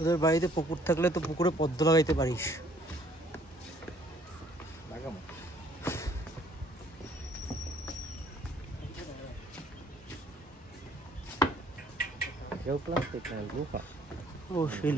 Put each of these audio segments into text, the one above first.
ওদের বাড়িতে পুকুর থাকলে তো পুকুরে পদ্ম লাগাইতে পারিস। ও ছিল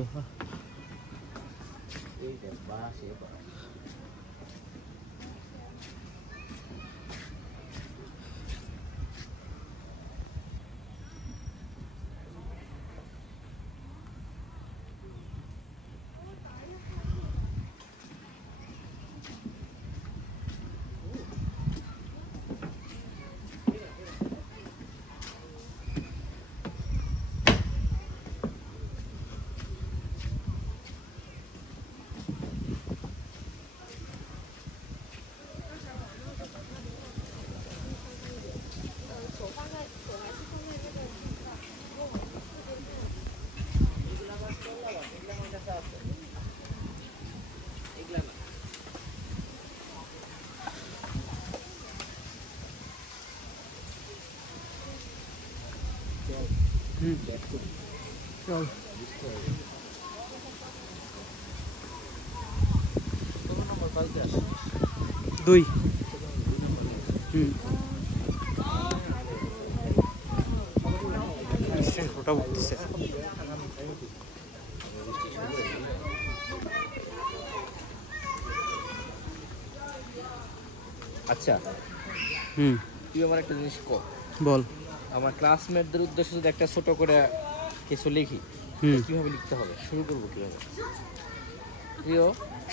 চল। দুই ওটা বলতেছে। আচ্ছা তুই আমার একটা জিনিস কর। বল। আমার ক্লাসমেটদের উদ্দেশ্যে যদি একটা ছোট করে কিছু লিখি, কিভাবে লিখতে হবে? শুরু করবো কিভাবে? প্রিয়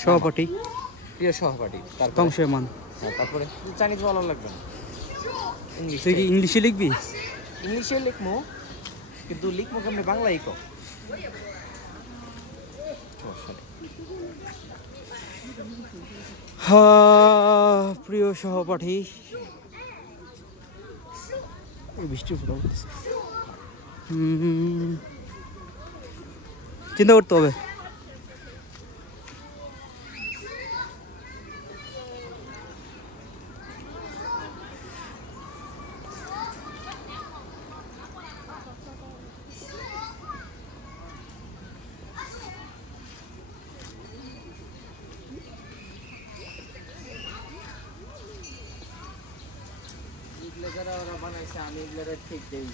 সহপাঠী, প্রিয় সহপাঠী, তংশমান। তারপরে চাইনিজ বলা লাগবে না, ইংলিশ। তুই কি ইংলিশে লিখবি? ইংলিশে লিখবো, কিন্তু লিখবো কেমনে? বাংলাই কো। প্রিয় সহপাঠী, বৃষ্টির ফোঁটা পড়তেছে, চিন্তা করতে হবে। যারা ওরা বানাইছে আমি এগুলো ঠিক দেই।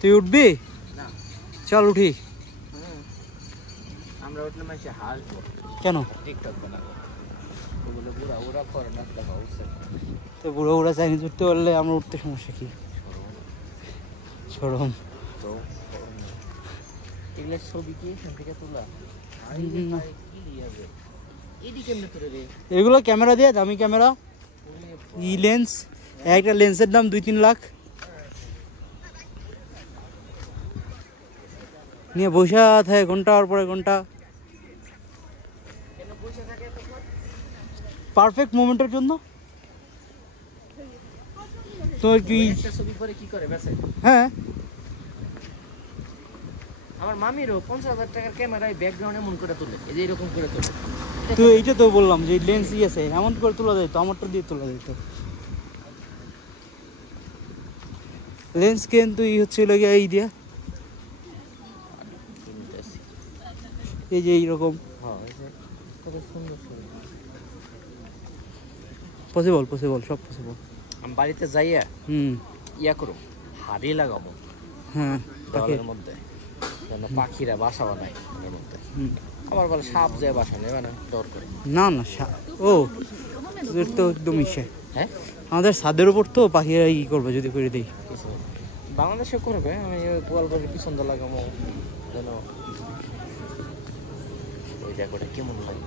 তুই উঠবি? না, চল উঠি। আমরা উঠলে মাসে হাসবো কেন? টিকটক বানাবো, ওগুলো বুড়া ওরা করে না। তো বুড়ো বুড়া চাইনিজ উঠতে পারলে আমরা উঠতে সমস্যা কি? শরম। তো এগুলো ছবি কি এখান থেকে তোলা? এগুলো ক্যামেরা দিয়ে, দামি ক্যামেরা, ই লেন্স। একটা লেন্সের দাম 2-3 লাখ। নিয়ে বসে থাকে ঘন্টার পরে ঘন্টা। পারফেক্ট মোমেন্টের জন্য। তো তুই ছবি পরে কি করে বেঁচে? হ্যাঁ, আমার মামিরও 50,000 টাকার ক্যামেরায় ব্যাকগ্রাউন্ড এমন করে তোলে, এই যে এরকম করে তোলে। তো এইটা তো বললাম যে লেন্স আছে, এমন করে তোলা যায় তো, আমারটা দিয়ে তোলা যায় তো। লেন্স কিন্তু ই হচ্ছে লাগিয়ে এই দিয়া, এই যে এইরকম পসিবল, পসিবল, সব পসিবল। আমি বাড়িতে যাইয়া ইয়া করো, হাড়ি লাগাবো হ্যাঁ দেওয়ালের মধ্যে, যেন পাখিরা বাসা বানায় এর মধ্যে। আবার বলে সাপ যায় বাসা নেবে না, ডর করে। না না, ও তোদের তো একদম ইসে। হ্যাঁ, আমাদের ছাদের উপর তো পাখিরা ই করবে যদি করে দিই। বাংলাদেশে করবে, আমি গোয়ালবাড়ির পিছন দিয়ে লাগাবো যেন ওই জায়গাটা কেমন লাগে।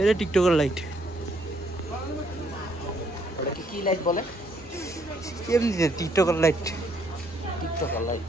এটা টিকটকের লাইট। ওটাকে কি লাইট বলে? এমনি টিকটকের লাইট। টিকটকের লাইট।